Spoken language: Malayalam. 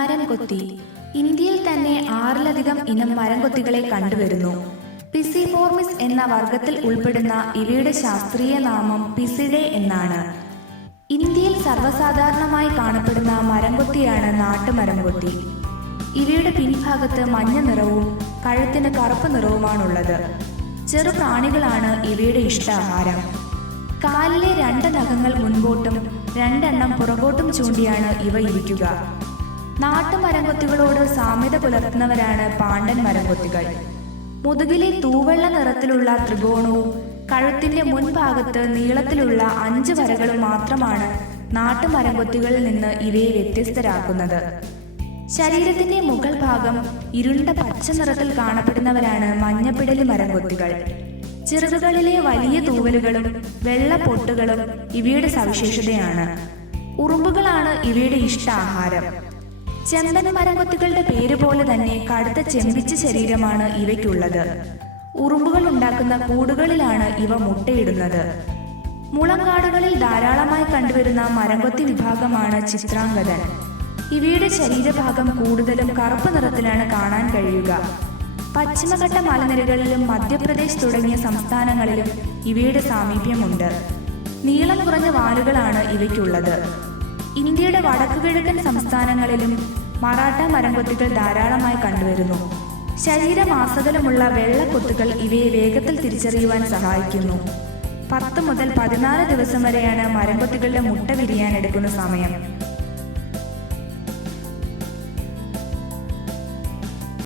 മരംകൊത്തി. ഇന്ത്യയിൽ തന്നെ 6ലധികം ഇനം മരംകൊത്തികളെ കണ്ടുവരുന്നു. പിസിഫോർമിസ് എന്ന വർഗത്തിൽ ഉൾപ്പെടുന്ന ഇവയുടെ ശാസ്ത്രീയ നാമം പിസിഡെ എന്നാണ്. ഇന്ത്യയിൽ സർവ്വസാധാരണമായി കാണപ്പെടുന്ന മരംകൊത്തിയാണ് നാട്ടുമരംകൊത്തി. ഇവയുടെ പിൻഭാഗത്ത് മഞ്ഞ നിറവും കഴുത്തിന് കറുപ്പ് നിറവുമാണുള്ളത്. ചെറു പ്രാണികളാണ് ഇവയുടെ ഇഷ്ടാഹാരം. കാലിലെ 2 നഖങ്ങൾ മുൻപോട്ടും 2 പുറകോട്ടും ചൂണ്ടിയാണ് ഇവ ഇരിക്കുക. നാട്ടുമരംകൊത്തികളോട് സാമ്യത പുലർത്തുന്നവരാണ് പാണ്ടൻ മരംകൊത്തികൾ. മുതുകിലെ തൂവെള്ള നിറത്തിലുള്ള ത്രികോണവും കഴുത്തിന്റെ മുൻഭാഗത്ത് നീളത്തിലുള്ള 5 വരകളും മാത്രമാണ് നാട്ടുമരംകൊത്തികളിൽ നിന്ന് ഇവയെ വ്യത്യസ്തരാക്കുന്നത്. ശരീരത്തിന്റെ മുകൾ ഭാഗം ഇരുണ്ട പച്ച നിറത്തിൽ കാണപ്പെടുന്നവരാണ് മഞ്ഞപ്പിടലി മരംകൊത്തികൾ. ചിറകുകളിലെ വലിയ തൂവലുകളും വെള്ള പൊട്ടുകളും ഇവയുടെ സവിശേഷതയാണ്. ഉറുമ്പുകളാണ് ഇവയുടെ ഇഷ്ടാഹാരം. ചെമ്പൻ മരംകൊത്തികളുടെ പേര് പോലെ തന്നെ കടുത്ത ചെമ്പിച്ച ശരീരമാണ് ഇവയ്ക്കുള്ളത്. ഉറുമ്പുകൾ ഉണ്ടാക്കുന്ന കൂടുകളിലാണ് ഇവ മുട്ടയിടുന്നത്. മുളങ്കാടുകളിൽ ധാരാളമായി കണ്ടുവരുന്ന മരംകൊത്തി വിഭാഗമാണ് ചിത്രാംഗതൻ. ഇവയുടെ ശരീരഭാഗം കൂടുതലും കറുപ്പ് നിറത്തിലാണ് കാണാൻ കഴിയുക. പശ്ചിമഘട്ട മലനിരകളിലും മധ്യപ്രദേശ് തുടങ്ങിയ സംസ്ഥാനങ്ങളിലും ഇവയുടെ സാമീപ്യമുണ്ട്. നീളം കുറഞ്ഞ വാലുകളാണ് ഇവയ്ക്കുള്ളത്. ഇന്ത്യയുടെ വടക്കുകിഴക്കൻ സംസ്ഥാനങ്ങളിലും മറാഠ മരംകൊത്തികൾ ധാരാളമായി കണ്ടുവരുന്നു. ശരീരമാസകലമുള്ള വെള്ളക്കൊത്തുകൾ ഇവയെ വേഗത്തിൽ തിരിച്ചറിയുവാൻ സഹായിക്കുന്നു. 10 മുതൽ 14 ദിവസം വരെയാണ് മരംകൊത്തികളുടെ മുട്ട വിരിയാൻ എടുക്കുന്ന സമയം.